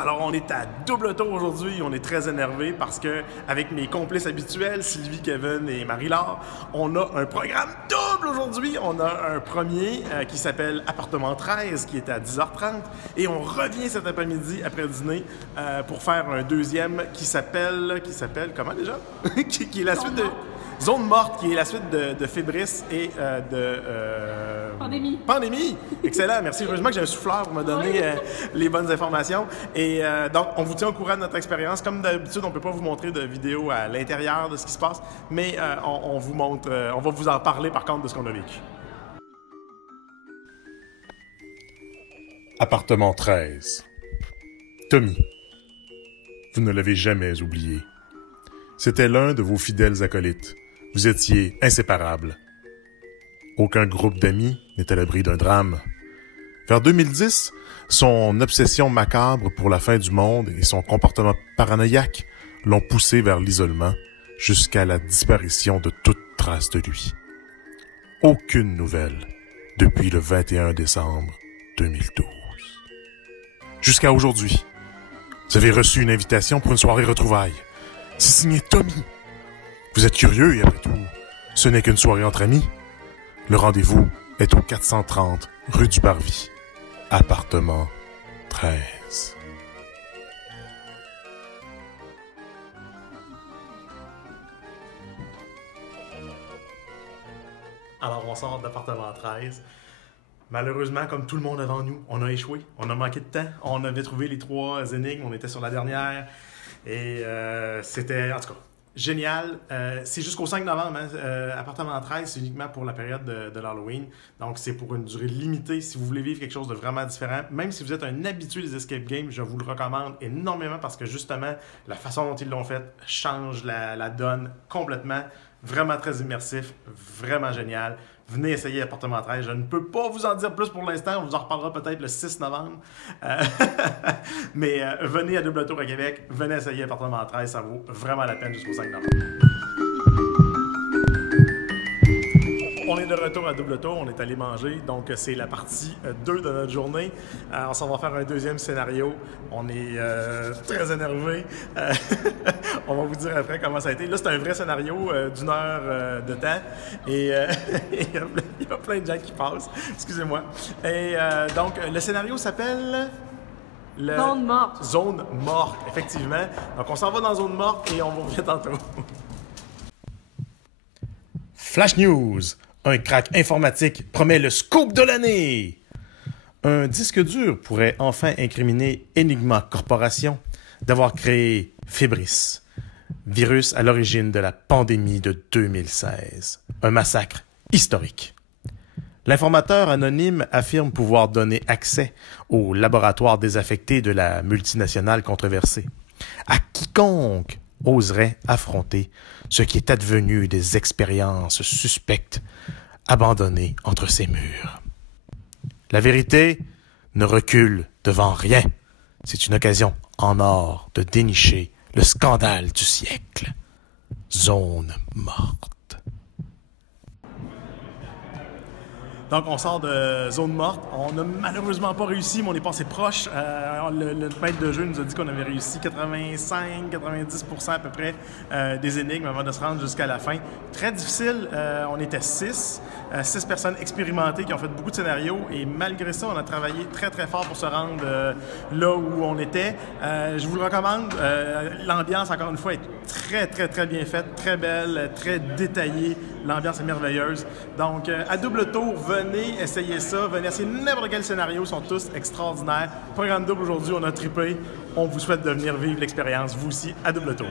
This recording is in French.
Alors, on est à double tour aujourd'hui. On est très énervés parce que, avec mes complices habituels, Sylvie, Kevin et Marie-Laure, on a un programme double aujourd'hui. On a un premier qui s'appelle Appartement 13, qui est à 10h30. Et on revient cet après-midi, après le dîner, pour faire un deuxième qui s'appelle comment déjà? qui est la suite de Zone morte, qui est la suite de Fébris et Pandémie! Excellent, merci. Heureusement que j'ai un souffleur pour me donner les bonnes informations. Et donc, on vous tient au courant de notre expérience. Comme d'habitude, on ne peut pas vous montrer de vidéos à l'intérieur de ce qui se passe, mais on vous montre, on va vous en parler par contre de ce qu'on a vécu. Appartement 13. Tommy. Vous ne l'avez jamais oublié. C'était l'un de vos fidèles acolytes. Vous étiez inséparables. Aucun groupe d'amis n'est à l'abri d'un drame. Vers 2010, son obsession macabre pour la fin du monde et son comportement paranoïaque l'ont poussé vers l'isolement jusqu'à la disparition de toute trace de lui. Aucune nouvelle depuis le 21 décembre 2012. Jusqu'à aujourd'hui, vous avez reçu une invitation pour une soirée retrouvailles. C'est signé Tommy. Vous êtes curieux et après tout, ce n'est qu'une soirée entre amis. Le rendez-vous est au 430 rue du Parvis, appartement 13. Alors, on sort d'appartement 13. Malheureusement, comme tout le monde avant nous, on a échoué. On a manqué de temps. On avait trouvé les 3 énigmes. On était sur la dernière. Et c'était, en tout cas, génial. C'est jusqu'au 5 novembre. Appartement 13, c'est uniquement pour la période de l'Halloween. Donc, c'est pour une durée limitée. Si vous voulez vivre quelque chose de vraiment différent, même si vous êtes un habitué des escape games, je vous le recommande énormément parce que justement, la façon dont ils l'ont fait change la donne complètement. Vraiment très immersif, vraiment génial. Venez essayer Appartement 13. Je ne peux pas vous en dire plus pour l'instant. On vous en reparlera peut-être le 6 novembre. Mais venez à Double Tour à Québec. Venez essayer Appartement 13. Ça vaut vraiment la peine jusqu'au 5 novembre. On est de retour à Double Tour, on est allé manger, donc c'est la partie 2 de notre journée. On s'en va faire un deuxième scénario. On est très énervé. On va vous dire après comment ça a été. Là, c'est un vrai scénario d'1 heure de temps. Et il y a plein de gens qui passent. Excusez-moi. Et donc, le scénario s'appelle... Zone morte. Zone morte, effectivement. Donc, on s'en va dans Zone morte et on vous revient tantôt. Flash News. Un crack informatique promet le scoop de l'année. Un disque dur pourrait enfin incriminer Enigma Corporation d'avoir créé Fébris, virus à l'origine de la pandémie de 2016. Un massacre historique. L'informateur anonyme affirme pouvoir donner accès au laboratoire désaffecté de la multinationale controversée à quiconque oserait affronter ce qui est advenu des expériences suspectes abandonnées entre ses murs. La vérité ne recule devant rien. C'est une occasion en or de dénicher le scandale du siècle. Zone morte. Donc, on sort de zone morte. On n'a malheureusement pas réussi, mais on est passé proche. Le maître de jeu nous a dit qu'on avait réussi 85-90% à peu près des énigmes avant de se rendre jusqu'à la fin. Très difficile. On était 6 personnes expérimentées qui ont fait beaucoup de scénarios. Et malgré ça, on a travaillé très, très fort pour se rendre là où on était. Je vous le recommande. L'ambiance, encore une fois, est très, très, très bien faite. Très belle, très détaillée. L'ambiance est merveilleuse. Donc, à double tour, venez essayer ça. Venez essayer n'importe quel scénario. Ils sont tous extraordinaires. Programme double aujourd'hui, on a trippé. On vous souhaite de venir vivre l'expérience, vous aussi, à double tour.